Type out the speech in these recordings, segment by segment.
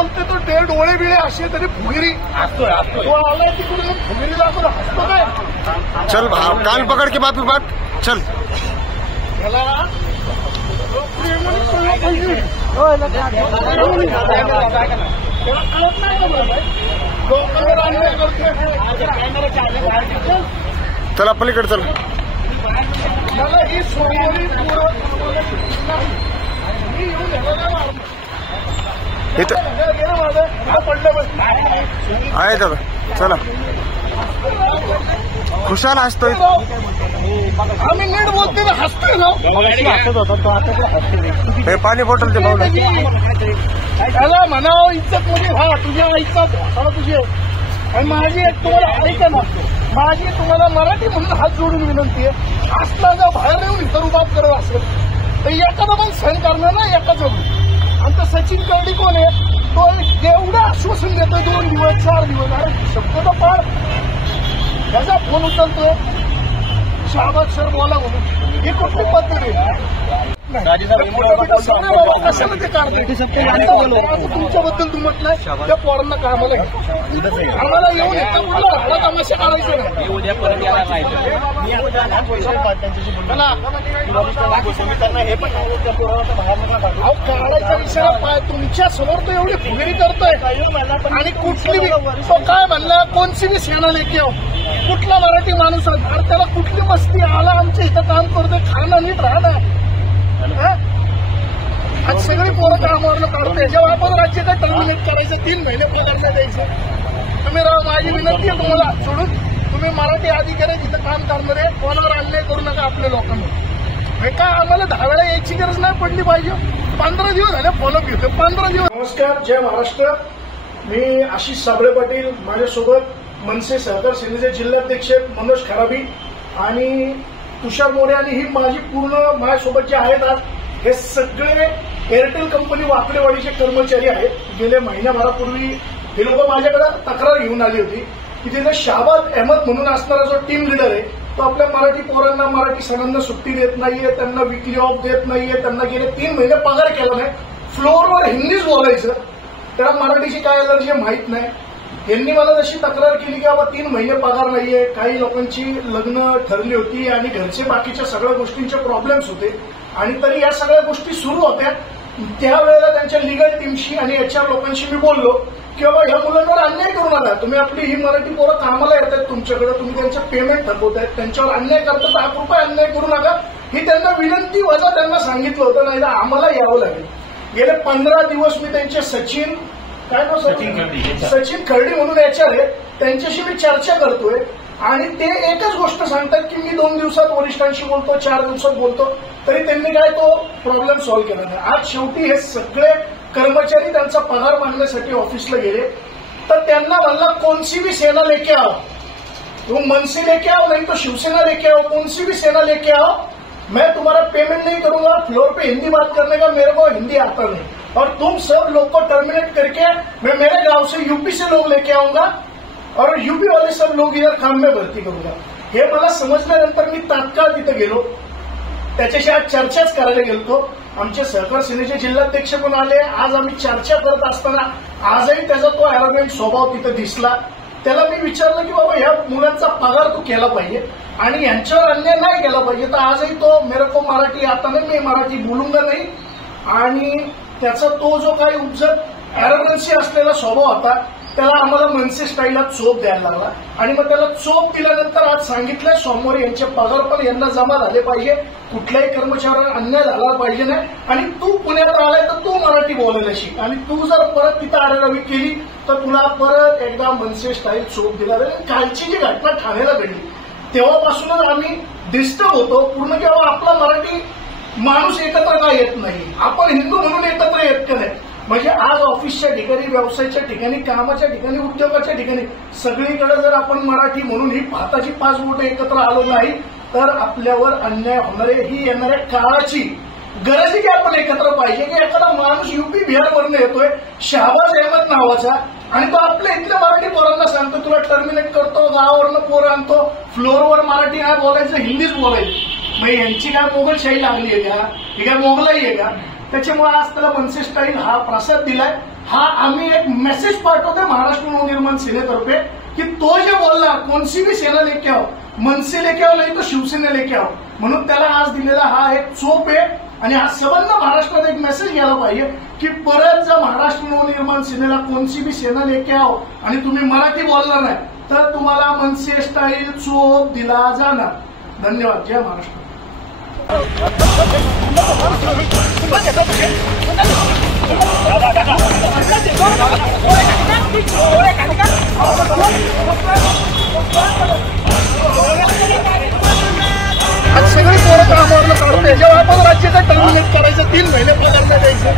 बोलते तो ते डोळे बिळे असे तरी फुगिरी असतोय तो आलाय तिकडून फुगिरीला आपण हसतो काय. चल कान पकड़ के माफी माग चल. त्याला चला पलीकडे चल. मला ही सोमवारी आहे दादा चला. खुशाल हसतोय. आम्ही नीट बोलते ना हसतोय ना. हे पाणी बॉटल ते भाऊ त्याला म्हणावं इज्जत म्हणजे हा तुझ्या इज्जत हा तुझी आणि माझी एक तुम्हाला ऐका ना माझी तुम्हाला मराठी म्हणून हात जोडून विनंती आहे. असला जर बाहेर येऊन इतर उभाब करत असेल तर एखादा पण सहन करणार ना एका जवळ. आमचा सचिन कवडी कोण आहे तो एवढं आश्वासन देतोय 2 दिवस 4 दिवस. अरे शब्द तर पाड त्याचा फोन उचलतोय शहाबाद सर बोला म्हणून ही कुठली पद्धत आहे. कशाला ते काढते तुमच्याबद्दल तू म्हटलंय त्या पोरांना कामाला आम्हाला येऊन एकदा कुठला हवा तमाशा काढायचं अहो काढायचा विषय पाय तुमच्या समोर तो एवढी फुगेरी करतोय आणि कुठली तो काय म्हणला कोणची बी सेना लेखी हो कुठला मराठी माणूस आहे त्याला कुठली मस्ती आला आमच्या इथं काम करतोय खाणं नीट राहणं. आज सगळी पोरं कामावरनं काढतोय जेव्हा आपण राज्याचा टर्मिनेट करायचं 3 महिने पगार द्यायचं. तुम्ही राव माझी विनंती आहे तुम्हाला सोडून तुम्ही मराठी अधिकारी जिथं काम करणारे कोणावर अन्याय करू नका आपल्या लोकांना. हे काय आम्हाला 10 वेळा यायची गरज नाही पडली पाहिजे. 15 दिवस झाले फॉलोअप घेतो 15 दिवस. नमस्कार जय महाराष्ट्र. मी आशिष साबळे पाटील माझ्यासोबत मनसे सहकार सेनेचे जिल्हाध्यक्ष मनोज खराबी आणि तुषार मोरे आणि ही माझी पूर्ण माझ्यासोबत जे आहेत आज हे सगळे एअरटेल कंपनी वाकडेवाडीचे कर्मचारी आहेत. गेले महिन्याभरापूर्वी हे लोक माझ्याकडे तक्रार घेऊन आली होती की तिथे शहाबाद अहमद म्हणून असणारा जो टीम लिडर आहे तो आपल्या मराठी पोरांना मराठी सणांना सुट्टी देत नाहीये त्यांना विकली ऑफ देत नाहीये त्यांना गेले 3 महिने पगार केला नाही. फ्लोअरवर हिंदीच बोलायचं त्याला मराठीची काय एलर्जी माहीत नाही. यांनी मला जशी तक्रार केली की बाबा 3 महिने पगार नाहीये काही लोकांची लग्न ठरली होती आणि घरचे बाकीच्या सगळ्या गोष्टींचे प्रॉब्लेम्स होते आणि तरी या सगळ्या गोष्टी सुरू होत्या. त्यावेळेला त्यांच्या लिगल टीमशी आणि HR लोकांशी मी बोललो की बाबा ह्या मुलांवर अन्याय करू नका. तुम्ही आपली ही मराठी पोरं कामाला येत आहेत तुमच्याकडे तुम्ही त्यांचं पेमेंट थकवतायत त्यांच्यावर अन्याय करता तर 1 रुपये अन्याय करू नका ही त्यांना विनंती वजा त्यांना सांगितलं होतं. नाही तर आम्हाला यावं लागेल. गेले 15 दिवस मी त्यांचे सचिन खर्डी म्हणून HR आहे त्यांच्याशी मी चर्चा करतोय आणि ते एकच गोष्ट सांगतात की मी 2 दिवसात वरिष्ठांशी बोलतो 4 दिवसात बोलतो तरी त्यांनी काय तो प्रॉब्लेम सॉल्व्ह केला नाही. आज शेवटी हे सगळे कर्मचारी त्यांचा पगार मागण्यासाठी ऑफिसला गेले तर त्यांना म्हणला कोणसी भी सेना लेके आओ तुम मनसे लेके आओ नहीं तो शिवसेना लेके आओ कोणसी भी सेना लेके आओ मैं तुम्हारा पेमेंट नहीं करूंगा. फ्लोर पे हिंदी बात करने का मेरे को हिंदी आता नहीं और तुम सब लोग को टर्मिनेट करके मैं मेरे गांव से यूपी से लोग लेके आऊंगा और यूपी वाले सब लोग इधर काम में भरती करूंगा. हे मला समजल्यानंतर मी तात्काळ तिथे गेलो त्याच्याशी आज चर्चाच करायला गेलो. आमचे सहकार सेनेचे जिल्हाध्यक्ष पण आले. आज आम्ही चर्चा करत असताना आजही त्याचा तो अॅरोगंट स्वभाव तिथे दिसला. त्याला मी विचारलं की बाबा ह्या मुलांचा पगार तू केला पाहिजे आणि यांच्यावर अन्याय नाही केला पाहिजे. तर आजही तो मेरे को मराठी आता नाही मी मराठी बोलूंगा नाही आणि त्याचा तो जो काही उपजत अॅरोगन्सी असलेला स्वभाव होता त्याला आम्हाला मनसे स्टाईलला चोप द्यायला लागला आणि मग त्याला चोप दिल्यानंतर आज सांगितलंय सोमवारी यांचे पगार पण यांना जमा झाले पाहिजे कुठल्याही कर्मचाऱ्याला अन्याय झाला पाहिजे नाही आणि तू पुण्यात आलाय तर तू मराठी बोलायला शिक आणि तू जर परत तिथं आरेरावी केली तर तुला परत एकदा मनसे स्टाईल चोप दिला जाईल. कालची जी घटना ठाण्याला घडली तेव्हापासूनच आम्ही डिस्टर्ब होतो पूर्ण की बाबा आपला मराठी माणूस एकत्र का येत नाही आपण हिंदू म्हणून एकत्र येत का नाही. म्हणजे आज ऑफिसच्या ठिकाणी व्यवसायाच्या ठिकाणी कामाच्या ठिकाणी उद्योगाच्या ठिकाणी सगळीकडे जर आपण मराठी म्हणून ही भाताची 5 बोटं एकत्र आलो नाही तर आपल्यावर अन्याय होणारे ही येणाऱ्या काळाची गरज आहे की आपण एकत्र पाहिजे की एखादा माणूस UP बिहारवरून येतोय शहाबाज अहमद नावाचा आणि तो आपल्या इथल्या मराठी पोरांना सांगतो तुला टर्मिनेट करतो गावावरनं पोरं आणतो फ्लोअरवर मराठी नाही बोलायचं हिंदीच बोलायचं. मग यांची काय मोगलशाही लागली आहे का ही काय मोगलाई आहे का. त्याच्यामुळे आज त्याला मनसे स्टाईल हा प्रसाद दिलाय। हा आम्ही एक मेसेज पाठवतोय महाराष्ट्र नवनिर्माण सेनेतर्फे की तो जे बोलला कोणसी भी सेना लेके आओ, मनसे लेके आओ नाही तो शिवसेना लेके आओ, म्हणून त्याला आज दिलेला हा एक चोप आहे। आणि हा संबंध महाराष्ट्रात एक मेसेज गेला पाहिजे की परत जर महाराष्ट्र नवनिर्माण सेनेला कोणसी भी सेना लेके आओ आणि तुम्ही मराठी बोलला नाही तर तुम्हाला मनसे स्टाईल चोप दिला जाणार। धन्यवाद। जय महाराष्ट्र। आज सगळे पोरं कामावरनं काढते, जेव्हा आपण राज्याचं टर्मिनेट करायचं 3 महिने पगार नाही द्यायचं।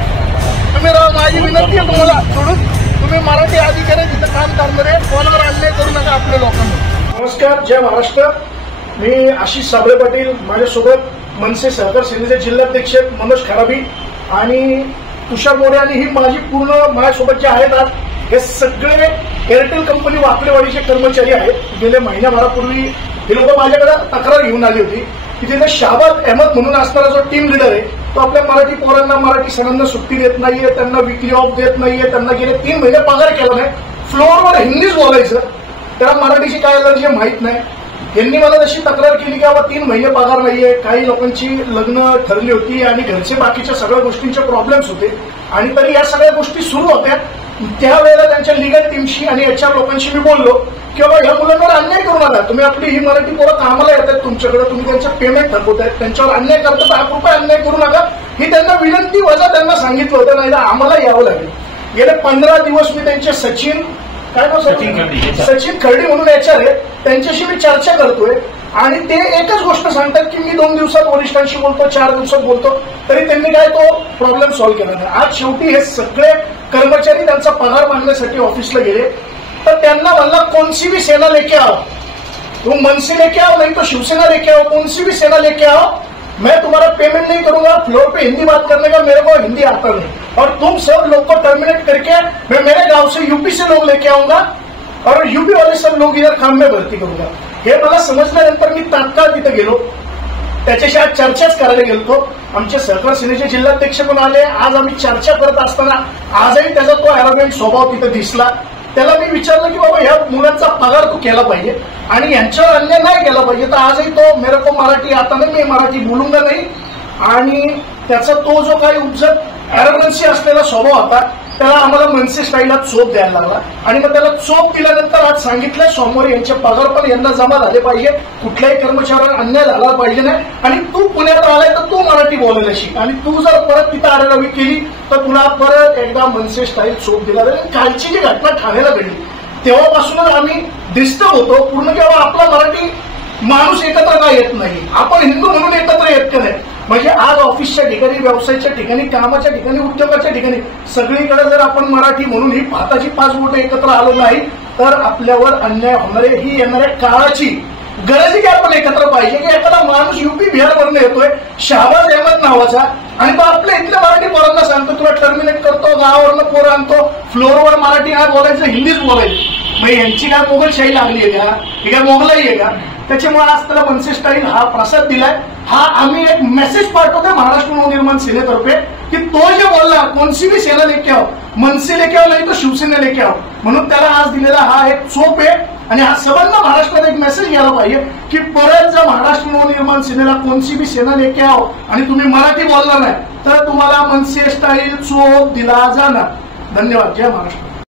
तुम्ही माझी विनंती आहे तुम्हाला सोडून तुम्ही मराठी अधिकारी तिथं काम करणारे कोणावर अन्याय करू नका आपल्या लोकांना। नमस्कार, जय महाराष्ट्र। मी आशिष साबळे पाटील, माझ्यासोबत मनसे सहकार सेनेचे जिल्हाध्यक्ष मनोज खराबी आणि तुषार मोरे आणि ही माझी पूर्ण माझ्यासोबत जे आहेत आज हे सगळे एअरटेल कंपनी वाकडेवाडीचे कर्मचारी आहेत। गेल्या महिन्याभरापूर्वी हे लोक माझ्याकडे तक्रार घेऊन आली होती की तिथे शाहबाद अहमद म्हणून असणारा जो टीम लीडर आहे तो आपल्या मराठी पोरांना मराठी सणांना सुट्टी देत नाहीये, त्यांना विकली ऑफ देत नाहीये, त्यांना गेले 3 महिने पगार केला नाही, फ्लोअरवर हिंदीच बोलायचं, त्याला मराठीची काय एलर्जी माहित नाही। यांनी मला तशी तक्रार केली की बाबा 3 महिने पगार नाहीये, काही लोकांची लग्न ठरली होती आणि घरचे बाकीच्या सगळ्या गोष्टींचे प्रॉब्लेम्स होते आणि तरी या सगळ्या गोष्टी सुरू होत्या। त्यावेळेला त्यांच्या लिगल टीमशी आणि HR लोकांशी मी बोललो की बाबा या मुलांवर अन्याय करू नका, तुम्ही आपली ही मराठी पोरं कामाला येतात तुमच्याकडे, तुम्ही त्यांचं पेमेंट थकवतायत, त्यांच्यावर अन्याय करतात, 1 रुपये अन्याय करू नका, ही त्यांना विनंती वजा त्यांना सांगितलं होतं, नाही आम्हाला यावं लागेल। गेले 15 दिवस मी त्यांचे सचिन खर्डी म्हणून HR आहे त्यांच्याशी मी चर्चा करतोय आणि ते एकच गोष्ट सांगतात की मी 2 दिवसात वरिष्ठांशी बोलतो, 4 दिवसात बोलतो, तरी त्यांनी काय तो प्रॉब्लेम सॉल्व्ह केला नाही। आज शेवटी हे सगळे कर्मचारी त्यांचा पगार मागण्यासाठी ऑफिसला गेले तर त्यांना म्हणला कौनसी भी सेना लेके आओ, तुम मनसे लेके आओ नहीं तो शिवसेना लेके आओ, कौनसी भी सेना लेके आओ, मैं तुम्हारा पेमेंट नहीं करूंगा, फ्लोर पे हिंदी बात करने का मेरे को हिंदी आता नहीं, और तुम सब लोग को टर्मिनेट करके मैं मेरे गांव से यूपी से लोग लेके आऊंगा और यूपी वाले सब लोग इधर काम में भरती करूंगा। हे मला समजल्यानंतर मी तात्काळ तिथे गेलो, त्याच्याशी आज चर्चाच करायला गेलो। आमचे सहकार सेनेचे जिल्हाध्यक्ष पण आले। आज आम्ही चर्चा करत असताना आजही त्याचा तो अॅरोगंट स्वभाव तिथे दिसला। त्याला मी विचारलं की बाबा ह्या मुलांचा पगार तू केला पाहिजे आणि यांच्यावर अन्याय नाही केला पाहिजे, तर आजही तो मेरे को मराठी आता नाही, मी मराठी बोलूंगा नाही, आणि त्याचा तो जो काही उपजत अॅरोगन्सी असलेला स्वभाव होता त्याला आम्हाला मनसे स्टाईलला चोप द्यायला लागला आणि मग त्याला चोप दिल्यानंतर आज सांगितलं सोमवारी यांचे पगार पण यांना जमा झाले पाहिजे, कुठल्याही कर्मचाऱ्याला अन्याय झाला पाहिजे नाही, आणि तू पुण्यात आलाय तर तू मराठी बोलायला शिक, आणि तू जर परत तिथं आरेरावी केली तर तुला परत एकदा मनसे स्टाईल चोप दिला जाईल। कालची जी घटना ठाण्याला घडली तेव्हापासूनच आम्ही डिस्टर्ब होतो पूर्ण, किंवा आपला मराठी माणूस एकत्र का येत नाही, आपण हिंदू म्हणून एकत्र येत का नाही। म्हणजे आज ऑफिसच्या ठिकाणी, व्यवसायाच्या ठिकाणी, कामाच्या ठिकाणी, उद्योगाच्या ठिकाणी सगळीकडे जर आपण मराठी म्हणून ही भाताची 5 बोटं एकत्र आलो नाही तर आपल्यावर अन्याय होणार आहे। ही येणाऱ्या काळाची गरज आहे की आपण एकत्र पाहिजे की एखादा माणूस यूपी बिहारवरनं येतोय शाहबाज अहमद नावाचा आणि तो आपल्या इथल्या मराठी पोरांना सांगतो तुला टर्मिनेट करतो, गावावरनं पोरं आणतो, फ्लोअरवर मराठी काय बोलायचं, हिंदीच बोलायचं। मग यांची काय मोगलशाही लागली आहे का, ही काय मोगलाई आहे का? त्याच्यामुळे आज त्याला मनसे स्टाईल हा प्रसाद दिलाय। हा आम्ही एक मेसेज पाठवतोय महाराष्ट्र नवनिर्माण सेनेतर्फे की तो जे बोलला कौनसी भी सेना लेके आओ, मनसे लेके आओ नाही तो शिवसेना लेके आओ, म्हणून त्याला आज दिलेला हा एक चोप आहे। आणि हा संबंध महाराष्ट्रात एक मेसेज गेला पाहिजे की परत जर महाराष्ट्र नवनिर्माण सेनेला कोणसी भी सेना लेके आओ आणि तुम्ही मराठी बोलला नाही तर तुम्हाला मनसे स्टाईल चोप दिला जाणार। धन्यवाद। जय महाराष्ट्र।